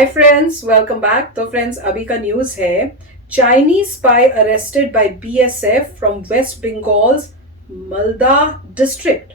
हाय friends, welcome back. तो friends, अभी का न्यूज है, Chinese spy arrested by BSF from West Bengal's Malda district.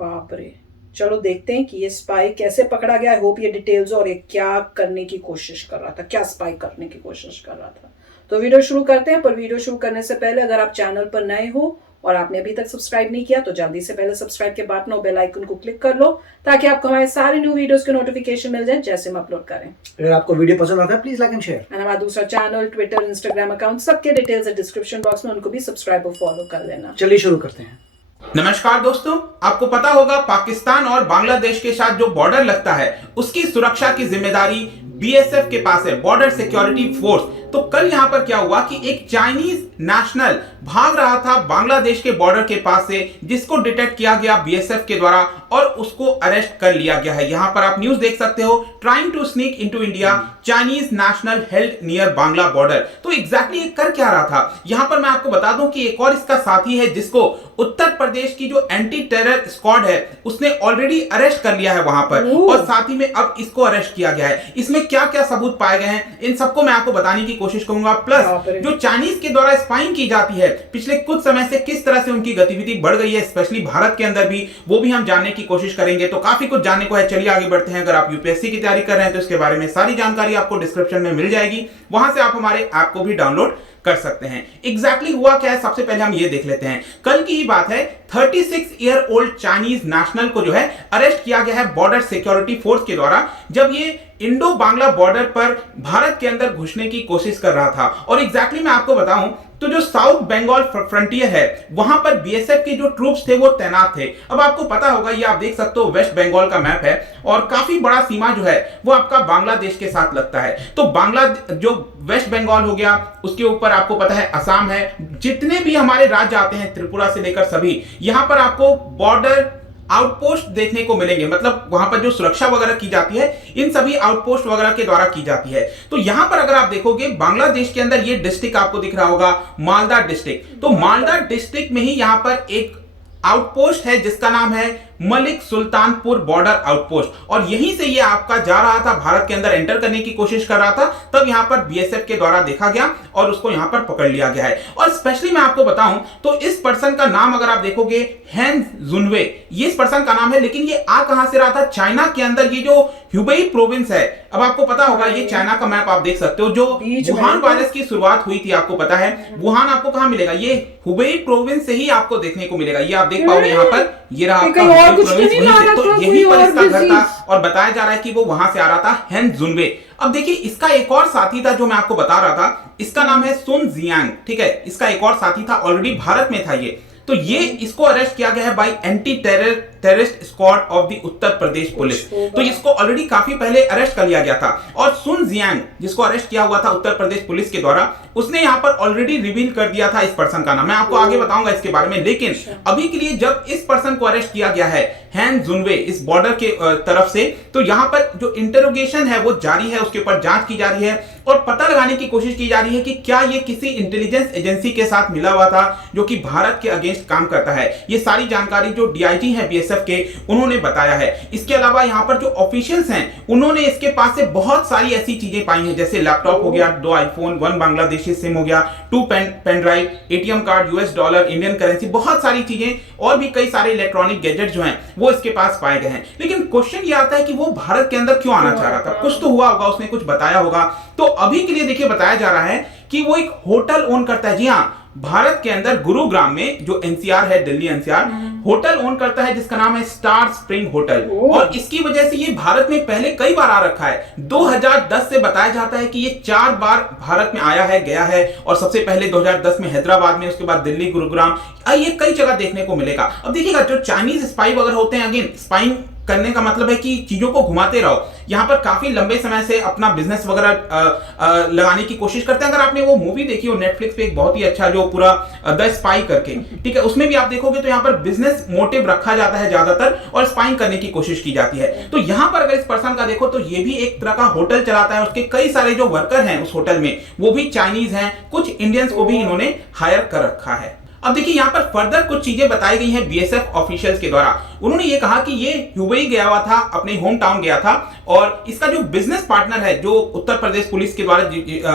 बाप रे। चलो देखते हैं कि ये स्पाई कैसे पकड़ा गया। आई होप ये डिटेल्स और ये क्या करने की कोशिश कर रहा था, क्या स्पाई करने की कोशिश कर रहा था। तो वीडियो शुरू करते हैं, पर वीडियो शुरू करने से पहले अगर आप चैनल पर नए हो और आपने अभी तक सब्सक्राइब नहीं किया तो जल्दी से पहले सब्सक्राइब के बटन और बेल आइकन को क्लिक कर लो ताकि आपको हमारे सारे न्यू वीडियोस के नोटिफिकेशन मिल जाए जैसे हम अपलोड करें। अगर आपको वीडियो पसंद आता है please like and share. And हमारा दूसरा चैनल, ट्विटर, इंस्टाग्राम अकाउंट सबके डिटेल्स है डिस्क्रिप्शन बॉक्स में, उनको भी सब्सक्राइब और फॉलो कर लेना। चलिए शुरू करते हैं। नमस्कार दोस्तों, आपको पता होगा पाकिस्तान और बांग्लादेश के साथ जो बॉर्डर लगता है उसकी सुरक्षा की जिम्मेदारी बीएसएफ के पास है, बॉर्डर सिक्योरिटी फोर्स। तो कल यहां पर क्या हुआ कि एक चाइनीज नेशनल भाग रहा था बांग्लादेश के बॉर्डर के पास से, जिसको डिटेक्ट किया गया बीएसएफ के द्वारा और उसको अरेस्ट कर लिया गया है। यहां पर आप न्यूज देख सकते हो, trying to sneak into India, Chinese national held near Bangla border. तो एग्जैक्टली ये कर क्या रहा था, यहां पर मैं आपको बता दूं कि एक और इसका साथी है जिसको उत्तर प्रदेश की जो एंटी टेरर स्क्वाड है उसने ऑलरेडी अरेस्ट कर लिया है वहां पर, और साथ ही में अब इसको अरेस्ट किया गया है। इसमें क्या क्या सबूत पाए गए हैं इन सबको मैं आपको बताने की कोशिश करूंगा। प्लस जो चाइनीज के द्वारा स्पाइंग की जाती है पिछले कुछ समय से, किस तरह से उनकी गतिविधि बढ़ गई है स्पेशली भारत के अंदर भी, वो भी हम जानने की कोशिश करेंगे। तो काफी कुछ जानने को है, चलिए आगे बढ़ते हैं। अगर आप यूपीएससी की तैयारी कर रहे हैं तो इसके बारे में सारी जानकारी आपको डिस्क्रिप्शन में मिल जाएगी, वहां से आप हमारे ऐप को भी डाउनलोड कर सकते हैं। एग्जैक्टली हुआ क्या है सबसे पहले हम ये देख लेते हैं। कल की ही बात है, 36 ईयर ओल्ड चाइनीज नेशनल को जो है अरेस्ट किया गया है बॉर्डर सिक्योरिटी फोर्स के द्वारा, जब ये इंडो बांग्ला बॉर्डर पर भारत के अंदर घुसने की कोशिश कर रहा था। और एग्जैक्टली मैं आपको बताऊं तो जो साउथ बंगाल फ्रंटियर है वहां पर बीएसएफ के जो ट्रूप्स थे वो तैनात थे। अब आपको पता होगा, ये आप देख सकते हो वेस्ट बंगाल का मैप है और काफी बड़ा सीमा जो है वो आपका बांग्लादेश के साथ लगता है। तो बांग्ला जो वेस्ट बंगाल हो गया, उसके ऊपर आपको पता है असम है, जितने भी हमारे राज्य आते हैं त्रिपुरा से लेकर सभी, यहां पर आपको बॉर्डर आउटपोस्ट देखने को मिलेंगे। मतलब वहां पर जो सुरक्षा वगैरह की जाती है इन सभी आउटपोस्ट वगैरह के द्वारा की जाती है। तो यहां पर अगर आप देखोगे बांग्लादेश के अंदर ये डिस्ट्रिक्ट आपको दिख रहा होगा मालदा डिस्ट्रिक्ट। तो मालदा डिस्ट्रिक्ट में ही यहां पर एक आउटपोस्ट है जिसका नाम है मलिक सुल्तानपुर बॉर्डर आउटपोस्ट, और यहीं से ये आपका जा रहा था, भारत के अंदर एंटर करने की कोशिश कर रहा था। तब यहां पर बीएसएफ के द्वारा देखा गया और उसको यहां पर पकड़ लिया गया है। और स्पेशली मैं आपको बताऊं तो इस पर्सन का नाम अगर आप देखोगे हेन जुनवे, ये इस पर्सन का नाम है। लेकिन ये आ कहां से रहा था, चाइना के अंदर ये जो ह्यूबेई प्रोविंस है, अब आपको पता होगा ये चाइना का मैप आप देख सकते हो, जो वुहान वायरस की शुरुआत हुई थी आपको पता है, वुहान आपको कहां मिलेगा, ये हुबेई प्रोविंस से ही आपको देखने को मिलेगा। ये आप देख पाओगे यहां पर, ये रहा आपका हुबेई प्रोविंस, तो यहीं पर इसका घर था और बताया जा रहा है कि वो वहां से आ रहा था, हेन जुनवे। अब देखिए इसका एक और साथी था जो मैं आपको बता रहा था, इसका नाम है सुन जियांग, ठीक है, इसका एक और साथी था, ऑलरेडी भारत में था ये। तो ये इसको अरेस्ट किया गया है bye anti terrorist squad of the Uttar Pradesh police. तो इसको ऑलरेडी काफी पहले अरेस्ट कर लिया गया था। और सुन जियांग जिसको अरेस्ट किया हुआ था उत्तर प्रदेश पुलिस के द्वारा, उसने यहां पर ऑलरेडी रिवील कर दिया था इस पर्सन का नाम। मैं आपको आगे बताऊंगा इसके बारे में, लेकिन अभी के लिए जब इस पर्सन को अरेस्ट किया गया है हैन जुनवे इस बॉर्डर के तरफ से, तो यहां पर जो इंटरोगेशन है वो जारी है, उसके ऊपर जांच की जा रही है और पता लगाने की कोशिश की जा रही है कि क्या ये किसी इंटेलिजेंस एजेंसी के साथ मिला हुआ था जो कि भारत के अगेंस्ट काम करता है। ये सारी जानकारी जो डीआईजी है बीएसएफ के, उन्होंने बताया है। इसके अलावा यहाँ पर जो ऑफिशियल्स हैं उन्होंने इसके पास से बहुत सारी ऐसी चीजें पाई हैं, जैसे लैपटॉप हो गया, 2 आईफोन, 1 बांग्लादेशी सिम हो गया, 2 pen drive, ATM card, US dollar, Indian currency, बहुत सारी चीजें और भी कई सारे इलेक्ट्रॉनिक गैजेट जो हैं वो इसके पास पाए गए हैं। लेकिन क्वेश्चन ये आता है कि वो भारत के अंदर क्यों आना चाह रहा था, कुछ तो हुआ होगा, उसने कुछ बताया होगा। तो अभी के लिए देखिए बताया जा रहा है कि वो एक होटल ओन करता है। जी हाँ, भारत के अंदर गुरुग्राम में जो एनसीआर है, दिल्ली एनसीआर, होटल ओन करता है जिसका नाम है स्टार स्प्रिंग होटल। और इसकी वजह से ये भारत में पहले कई बार आ रखा है। 2010 से बताया जाता है कि ये 4 बार भारत में आया है, गया है। और सबसे पहले 2010 में हैदराबाद में, उसके बाद दिल्ली, गुरुग्राम, ये कई जगह देखने को मिलेगा। अब देखिएगा जो चाइनीज स्पाई वगैरह होते हैं, अगेन स्पाइंग करने का मतलब है कि चीजों को घुमाते रहो। यहां पर काफी लंबे समय से अपना बिजनेस वगैरह लगाने की कोशिश करते हैं। अगर आपने वो मूवी देखी हो नेटफ्लिक्स पे, एक बहुत ही अच्छा जो पूरा द स्पाई करके, ठीक है, उसमें भी आप देखोगे तो यहां पर बिजनेस मोटिव रखा जाता है ज्यादातर और स्पाइंग करने की कोशिश की जाती है। तो यहां पर अगर इस पर्सन का देखो तो ये भी एक तरह का होटल चलाता है, उसके कई सारे जो वर्कर हैं उस होटल में वो भी चाइनीज हैं, कुछ इंडियंस को भी इन्होंने हायर कर रखा है। अब देखिए यहाँ पर फर्दर कुछ चीजें बताई गई हैं बीएसएफ ऑफिशियल्स के द्वारा। उन्होंने ये कहा कि ये हुबेई गया हुआ था, अपने होम टाउन गया था, और इसका जो बिजनेस पार्टनर है जो उत्तर प्रदेश पुलिस के द्वारा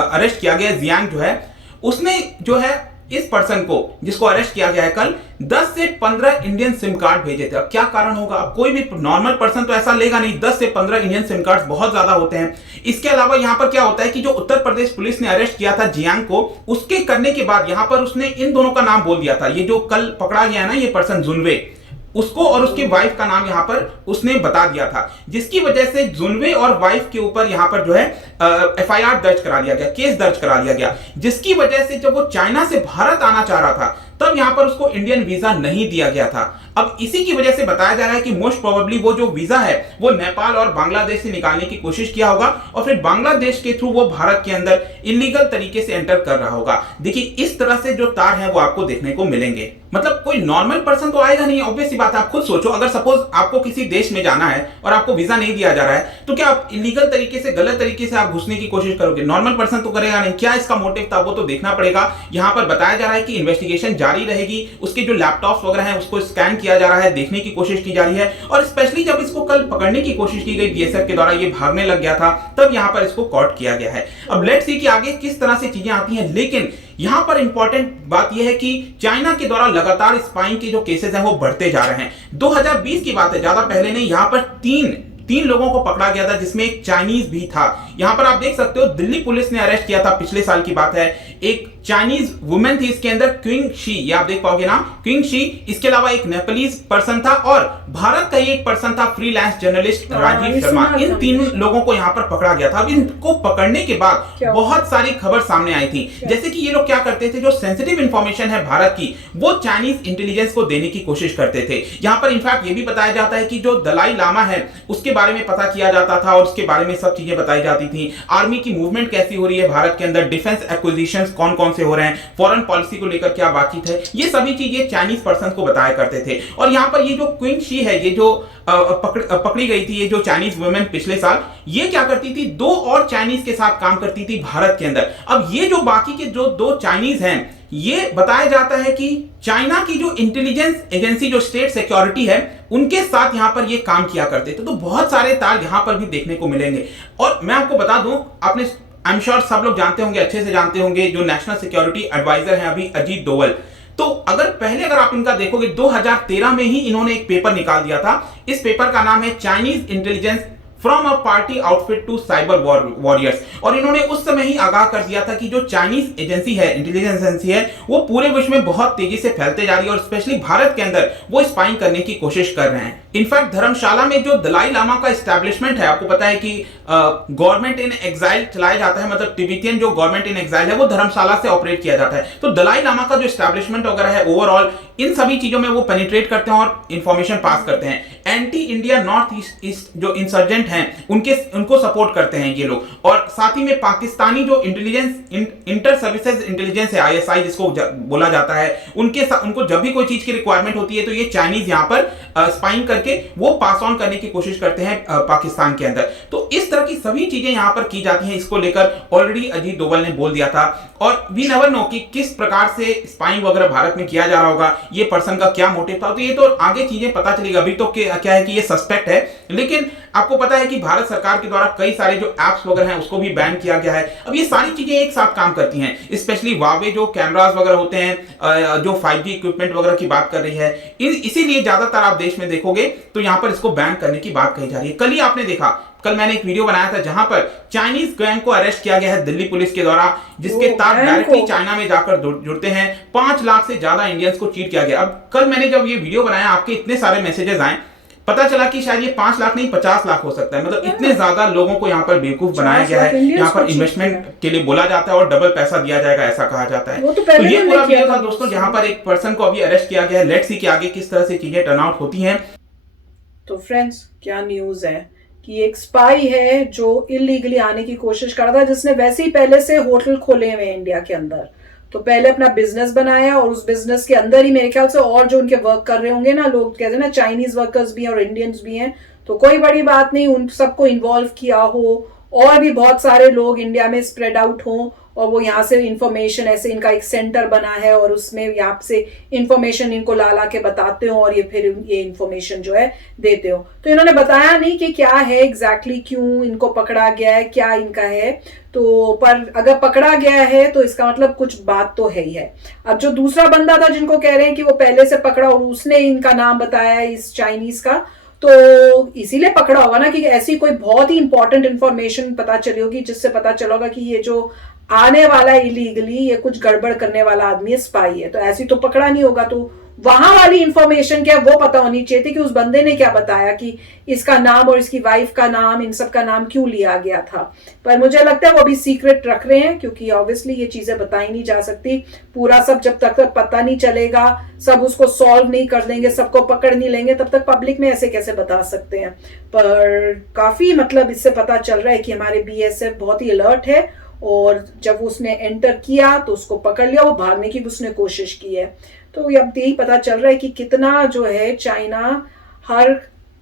अरेस्ट किया गया, जियांग जो है, उसने जो है इस पर्सन को जिसको अरेस्ट किया गया है कल 10 से 15 इंडियन सिम कार्ड भेजे थे। अब क्या कारण होगा? अब कोई भी नॉर्मल पर्सन तो ऐसा लेगा नहीं, 10 से 15 इंडियन सिम कार्ड बहुत ज्यादा होते हैं। इसके अलावा यहां पर क्या होता है कि जो उत्तर प्रदेश पुलिस ने अरेस्ट किया था जियांग को, उसके करने के बाद यहां पर उसने इन दोनों का नाम बोल दिया था। ये जो कल पकड़ा गया है ना ये पर्सन जुनवे, उसको और उसकी वाइफ का नाम यहां पर उसने बता दिया था, जिसकी वजह से जुनवे और वाइफ के ऊपर यहां पर जो है एफआईआर दर्ज करा दिया गया, केस दर्ज करा दिया गया, जिसकी वजह से जब वो चाइना से भारत आना चाह रहा था तब यहां पर उसको इंडियन वीजा नहीं दिया गया था। अब इसी की वजह से बताया जा रहा है कि मोस्ट प्रोबेबली वो जो वीजा है वो नेपाल और बांग्लादेश से निकालने की कोशिश किया होगा और फिर बांग्लादेश के थ्रू वो भारत के अंदर इलीगल तरीके से एंटर कर रहा होगा। देखिए इस तरह से जो तार हैं वो आपको देखने को मिलेंगे। मतलब कोई नॉर्मल पर्सन तो आएगा नहीं, ऑब्वियस सी बात है। आप खुद सोचो, अगर सपोज आपको किसी देश में जाना है और आपको वीजा नहीं दिया जा रहा है तो क्या आप इलीगल तरीके से, गलत तरीके से आप घुसने की कोशिश करोगे? नॉर्मल पर्सन तो करेगा नहीं। क्या इसका मोटिव था वो तो देखना पड़ेगा। यहां पर बताया जा रहा है कि इन्वेस्टिगेशन जारी रहेगी, उसके जो लैपटॉप्स वगैरह हैं उसको स्कैन किया जा रहा है, देखने की कोशिश की जा रही है, और स्पेशली जब इसको कल पकड़ने की कोशिश की गई बीएसएफ के द्वारा, ये भागने लग गया था, तब यहां पर इसको कॉट किया गया है। अब लेट्स सी कि आगे किस तरह से चीजें आती हैं। लेकिन यहां पर इंपॉर्टेंट बात यह है कि चाइना के द्वारा लगातार स्पाइंग के जो केसेस हैं वो बढ़ते जा रहे हैं। 2020 की बात है, ज्यादा पहले नहीं, यहां पर तीन लोगों को पकड़ा गया था जिसमें एक चाइनीज भी था। यहां पर आप देख सकते हो दिल्ली पुलिस ने अरेस्ट किया था, पिछले साल की बात है। एक चाइनीज वुमेन थी इसके अंदर, क्विंग शी, ये आप देख पाओगे नाम, क्विंग शी। इसके अलावा एक नेपालीज पर्सन था और भारत का एक पर्सन था, फ्रीलांस जर्नलिस्ट राजीव शर्मा। इन तीन लोगों को यहां पर पकड़ा गया था। अब इनको पकड़ने के बाद बहुत सारी खबर सामने आई थी, जैसे कि ये लोग क्या करते थे, जो सेंसिटिव इंफॉर्मेशन है भारत की वो चाइनीज इंटेलिजेंस को देने की कोशिश करते थे। यहां पर इनफैक्ट ये भी बताया जाता है कि जो दलाई लामा है उसके बारे में पता किया जाता था और उसके बारे में सब चीजें बताई जाती थी। आर्मी की मूवमेंट कैसी हो रही है भारत के अंदर, डिफेंस एक्विजिशंस कौन कौन से हो रहे हैं, फॉरेन पॉलिसी को लेकर क्या बातचीत है, ये सभी चीजें चाइनीज पर्सन को बताया करते थे। और यहां पर ये जो क्विंग शी है, ये जो पकड़ी गई थी, ये जो चाइनीज वुमेन पिछले साल, ये क्या करती थी, 2 और चाइनीज के साथ काम करती थी भारत के अंदर। अब ये जो बाकी के जो 2 चाइनीज हैं, ये बताया जाता है कि चाइना की जो इंटेलिजेंस एजेंसी, जो स्टेट सिक्योरिटी है, उनके साथ यहां पर ये काम किया करते थे। तो बहुत सारे तार यहां पर भी देखने को मिलेंगे। और मैं आपको बता दूं, आपने आई एम श्योर सब लोग जानते होंगे, अच्छे से जानते होंगे, जो नेशनल सिक्योरिटी एडवाइजर हैं अभी, अजीत डोवल। तो अगर आप इनका देखोगे, 2013 में ही इन्होंने एक पेपर निकाल दिया था। इस पेपर का नाम है Chinese intelligence from a party outfit to cyber warriors. और इन्होंने उस समय ही आगाह कर दिया था कि जो चाइनीज एजेंसी है, इंटेलिजेंस एजेंसी है, वो पूरे विश्व में बहुत तेजी से फैलते जा रही है और स्पेशली भारत के अंदर वो स्पाइंग करने की कोशिश कर रहे हैं। इनफैक्ट धर्मशाला में जो दलाई लामा का एस्टैब्लिशमेंट है, आपको पता है कि गवर्नमेंट इन एग्जाइल चलाया जाता है, मतलब तिब्बतियन जो गवर्नमेंट इन एग्जाइल है वो धर्मशाला से ऑपरेट किया जाता है। तो दलाई लामा का जो एस्टैब्लिशमेंट वगैरह है, ओवरऑल इन सभी चीजों में वो पेनिट्रेट करते हैं और इंफॉर्मेशन पास करते हैं। एंटी इंडिया नॉर्थ ईस्ट जो इंसर्जेंट हैं उनको सपोर्ट करते हैं ये लोग। और साथ ही में पाकिस्तानी जो इंटेलिजेंस, इंटर सर्विसेज इंटेलिजेंस है, आईएसआई जिसको बोला जाता है, उनको जब भी कोई चीज की रिक्वायरमेंट होती है तो ये चाइनीज यहां पर स्पाइंग करके वो पास ऑन करने की कोशिश करते हैं पाकिस्तान के अंदर। तो इस तरह की सभी चीजें यहां पर की जाती हैं। इसको लेकर ऑलरेडी अजीत डोवल ने बोल दिया था। और वी नेवर नो कि किस प्रकार से स्पाइंग वगैरह भारत में किया जा रहा होगा, ये पर्सन का क्या मोटिव था। तो ये तो आगे चीजें पता चलेगी। अभी तो क्या है कि ये सस्पेक्ट है, लेकिन आपको पता है कि भारत सरकार के द्वारा कई सारे जो एप्स वगैरह हैं उसको भी बैन किया गया है। अब ये सारी चीजें एक साथ काम करती हैं, स्पेशली वावे जो कैमरास वगैरह होते हैं, जो 5G इक्विपमेंट वगैरह की बात कर रही है, इसीलिए ज्यादातर आप देश में देखोगे तो यहां पर इसको बैन करने की बात कही जा रही है। कल ही आपने देखा, कल मैंने एक वीडियो बनाया था जहां पर चाइनीज गैंग को अरेस्ट किया गया है दिल्ली पुलिस के द्वारा, जिसके तार डायरेक्टली चाइना में जाकर जुड़ते हैं। 5 लाख से ज्यादा इंडियंस को चीट किया गया। अब कल मैंने जब ये वीडियो बनाया, आपके इतने सारे मैसेजेस आए, पता चला कि शायद ये 5 लाख नहीं 50 लाख हो सकता है। मतलब इतने ज्यादा लोगों को यहाँ पर बेवकूफ बनाया गया है। यहाँ पर इन्वेस्टमेंट के लिए बोला जाता है और डबल पैसा दिया जाएगा, ऐसा कहा जाता है। तो ये पूरा वीडियो था दोस्तों, जहां पर एक पर्सन को अभी अरेस्ट किया गया है। लेट्स सी कि आगे किस तरह से चीजें टर्न आउट होती हैं। तो फ्रेंड्स, क्या न्यूज है कि एक स्पाई है जो इलीगली आने की कोशिश कर रहा था, जिसने वैसे ही पहले से होटल खोले हुए इंडिया के अंदर। तो पहले अपना बिजनेस बनाया और उस बिजनेस के अंदर ही मेरे ख्याल से और जो उनके वर्क कर रहे होंगे ना, लोग कहते हैं ना चाइनीज वर्कर्स भी हैं और इंडियंस भी हैं, तो कोई बड़ी बात नहीं, उन सबको इन्वॉल्व किया हो और भी बहुत सारे लोग इंडिया में स्प्रेड आउट हों और वो यहाँ से इंफॉर्मेशन, ऐसे इनका एक सेंटर बना है और उसमें यहाँ से इंफॉर्मेशन इनको ला ला के बताते हो और ये फिर ये इंफॉर्मेशन जो है देते हो। तो इन्होंने बताया नहीं कि क्या है एग्जैक्टली, क्यों इनको पकड़ा गया है, क्या इनका है। तो पर अगर पकड़ा गया है तो इसका मतलब कुछ बात तो है ही है। अब जो दूसरा बंदा था जिनको कह रहे हैं कि वो पहले से पकड़ा और उसने इनका नाम बताया इस चाइनीज का, तो इसीलिए पकड़ा होगा ना कि ऐसी कोई बहुत ही इंपॉर्टेंट इंफॉर्मेशन पता चली होगी जिससे पता चला होगा कि ये जो आने वाला इलीगली ये कुछ गड़बड़ करने वाला आदमी है, स्पाई है। तो ऐसी तो पकड़ा नहीं होगा, तो वहां वाली इंफॉर्मेशन क्या वो पता होनी चाहिए थी कि उस बंदे ने क्या बताया कि इसका नाम और इसकी वाइफ का नाम, इन सब का नाम क्यों लिया गया था। पर मुझे लगता है वो भी सीक्रेट रख रहे हैं क्योंकि ऑब्वियसली ये चीजें बताई नहीं जा सकती। पूरा सब जब तक पता नहीं चलेगा, सब उसको सॉल्व नहीं कर लेंगे, सबको पकड़ नहीं लेंगे, तब तक पब्लिक में ऐसे कैसे बता सकते हैं। पर काफी मतलब इससे पता चल रहा है कि हमारे बीएसएफ बहुत ही अलर्ट है और जब उसने एंटर किया तो उसको पकड़ लिया, वो भागने की उसने कोशिश की है। तो अब यही पता चल रहा है कि कितना जो है चाइना हर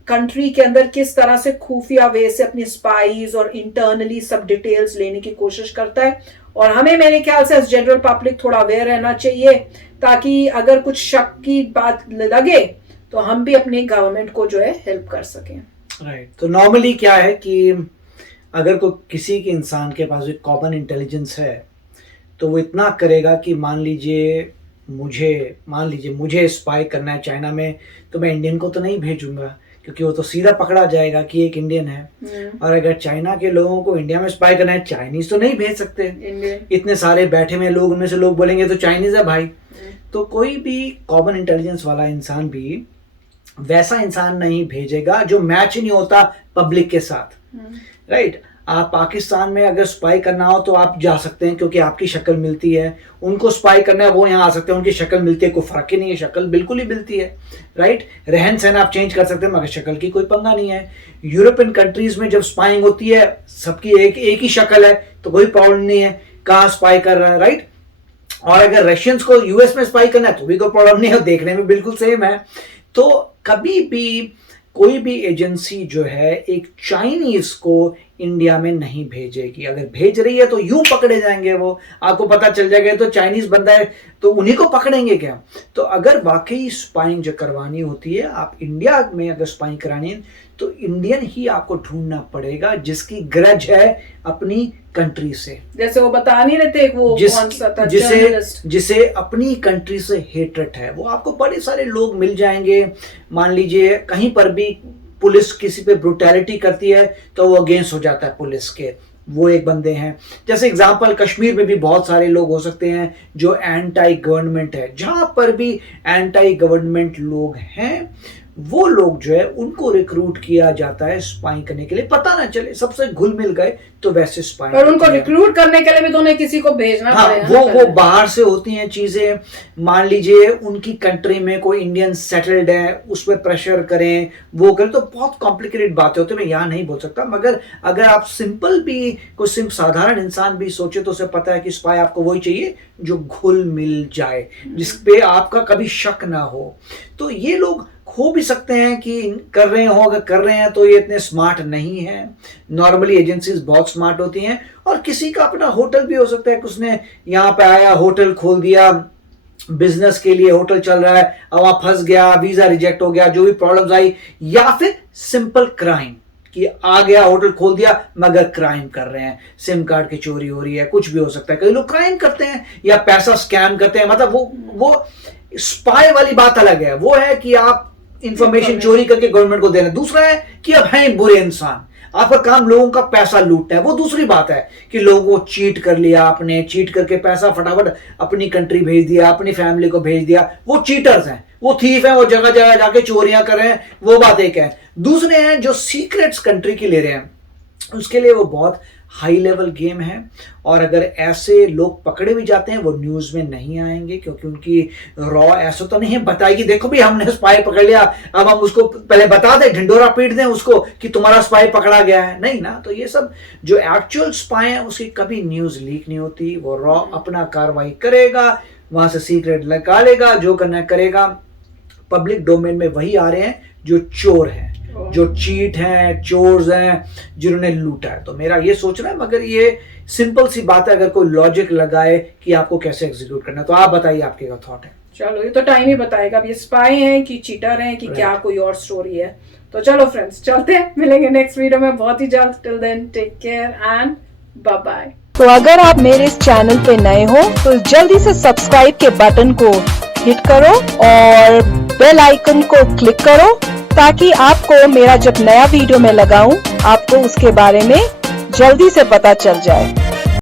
कंट्री के अंदर किस तरह से खुफिया वे से अपनी स्पाइज और इंटरनली सब डिटेल्स लेने की कोशिश करता है। और हमें मेरे ख्याल से एज जनरल पब्लिक थोड़ा अवेयर रहना चाहिए ताकि अगर कुछ शक की बात लगे तो हम भी अपनी गवर्नमेंट को जो है हेल्प कर सकें। राइट। तो नॉर्मली क्या है कि अगर कोई किसी के इंसान के पास एक कॉमन इंटेलिजेंस है तो वो इतना करेगा कि मान लीजिए मुझे स्पाई करना है चाइना में, तो मैं इंडियन को तो नहीं भेजूंगा क्योंकि वो तो सीधा पकड़ा जाएगा कि एक इंडियन है। और अगर चाइना के लोगों को इंडिया में स्पाई करना है, चाइनीज तो नहीं भेज सकते, इतने सारे बैठे हुए लोग उनमें से लोग बोलेंगे तो चाइनीज है भाई। तो कोई भी कॉमन इंटेलिजेंस वाला इंसान भी वैसा इंसान नहीं भेजेगा जो मैच नहीं होता पब्लिक के साथ। राइट। आप पाकिस्तान में अगर स्पाई करना हो तो आप जा सकते हैं क्योंकि आपकी शक्ल मिलती है, उनको स्पाई करना है वो यहाँ आ सकते हैं, उनकी शक्ल मिलती है, कोई फर्क ही नहीं है, शक्ल बिल्कुल ही मिलती है। राइट। रहन सहन आप चेंज कर सकते हैं मगर शक्ल की कोई पंगा नहीं है। यूरोपियन कंट्रीज में जब स्पाइंग होती है सबकी एक ही शक्ल है तो कोई प्रॉब्लम नहीं है, कहाँ स्पाई कर रहा है। राइट। और अगर रशियंस को यूएस में स्पाई करना है तो भी कोई प्रॉब्लम नहीं है, देखने में बिल्कुल सेम है। तो कभी भी कोई भी एजेंसी जो है एक चाइनीज को इंडिया में नहीं भेजेगी। अगर भेज रही है तो यूं पकड़े जाएंगे, वो आपको पता चल जाएगा तो चाइनीज बंदा है तो उन्हीं को पकड़ेंगे क्या। तो अगर वाकई स्पाइंग जो करवानी होती है, आप इंडिया में अगर स्पाइंग करानी है तो इंडियन ही आपको ढूंढना पड़ेगा जिसकी ग्रज है अपनी कंट्री से। जैसे वो बता नहीं रहे थे वो कौन सा था जिसे अपनी कंट्री से हेट्रेट है, वो आपको बड़े सारे लोग मिल जाएंगे। मान लीजिए कहीं पर भी पुलिस किसी पे ब्रुटैलिटी करती है तो वो अगेंस्ट हो जाता है पुलिस के, वो एक बंदे हैं। जैसे एग्जांपल कश्मीर में भी बहुत सारे लोग हो सकते हैं जो एंटी गवर्नमेंट है, जहां पर भी एंटी गवर्नमेंट लोग हैं वो लोग जो है उनको रिक्रूट किया जाता है स्पाई करने के लिए, पता ना चले, सबसे घुल मिल गए तो वैसे स्पाई। पर उनको रिक्रूट करने के लिए भी तो उन्हें किसी को भेजना पड़ेगा। वो बाहर से होती हैं चीजें। मान लीजिए उनकी कंट्री में कोई इंडियन सेटल्ड है, उस पर प्रेशर करें, वो करें, तो बहुत कॉम्प्लिकेटेड बातें होती है, मैं यहाँ नहीं बोल सकता। मगर अगर आप सिंपल भी कोई साधारण इंसान भी सोचे तो उसे पता है कि स्पाई आपको वही चाहिए जो घुल मिल जाए, जिसपे आपका कभी शक ना हो। तो ये लोग हो भी सकते हैं कि कर रहे हो, अगर कर रहे हैं तो ये इतने स्मार्ट नहीं है। नॉर्मली एजेंसीज बहुत स्मार्ट होती हैं। और किसी का अपना होटल भी हो सकता है कि उसने यहाँ पे आया, होटल खोल दिया, बिजनेस के लिए होटल चल रहा है, अब वहां फंस गया, वीजा रिजेक्ट हो गया, जो भी प्रॉब्लम्स आई, या फिर सिंपल क्राइम कि आ गया, होटल खोल दिया मगर क्राइम कर रहे हैं, सिम कार्ड की चोरी हो रही है, कुछ भी हो सकता है। कई लोग क्राइम करते हैं या पैसा स्कैम करते हैं, मतलब वो स्पाई वाली बात अलग है, वो है कि आप इंफॉर्मेशन चोरी करके गवर्नमेंट को देना। दूसरा है कि अब हैं बुरे इंसान, आपका काम लोगों का पैसा लूटना है, वो दूसरी बात है कि लोगों को चीट कर लिया, आपने चीट करके पैसा फटाफट अपनी कंट्री भेज दिया, अपनी फैमिली को भेज दिया, वो चीटर्स हैं, वो थीफ हैं, वो जगह जगह जाके चोरियां कर रहे हैं, वो बात एक है। दूसरे हैं जो सीक्रेट्स कंट्री की ले रहे हैं, उसके लिए वो बहुत हाई लेवल गेम है। और अगर ऐसे लोग पकड़े भी जाते हैं वो न्यूज में नहीं आएंगे क्योंकि उनकी रॉ ऐसा तो नहीं है बताएगी देखो भी हमने स्पाई पकड़ लिया, अब हम उसको पहले बता दें, ढिंडोरा पीट दें उसको कि तुम्हारा स्पाई पकड़ा गया है, नहीं ना। तो ये सब जो एक्चुअल स्पाई है उसकी कभी न्यूज लीक नहीं होती, वो रॉ अपना कार्रवाई करेगा, वहां से सीक्रेट निकालेगा, जो करना करेगा। पब्लिक डोमेन में वही आ रहे हैं जो चोर हैं, जो चीट हैं, चोर्स हैं, जिन्होंने लूटा है। तो मेरा ये सोचना है, मगर ये सिंपल सी बात है, अगर कोई लॉजिक लगाए कि आपको कैसे एग्जीक्यूट करना है। तो आप बताइए, आपके क्या थॉट है? चलो, ये तो टाइम ही बताएगा अब ये स्पाई हैं कि चीटर हैं कि क्या कोई और स्टोरी है। तो चलो फ्रेंड्स, चलते हैं, मिलेंगे नेक्स्ट वीडियो में बहुत ही जल्द। Till then take care and bye bye. तो अगर आप मेरे इस चैनल पे नए हो तो जल्दी से सब्सक्राइब के बटन को हिट करो और बेल आइकन को क्लिक करो, ताकि आपको मेरा जब नया वीडियो मैं लगाऊं आपको उसके बारे में जल्दी से पता चल जाए।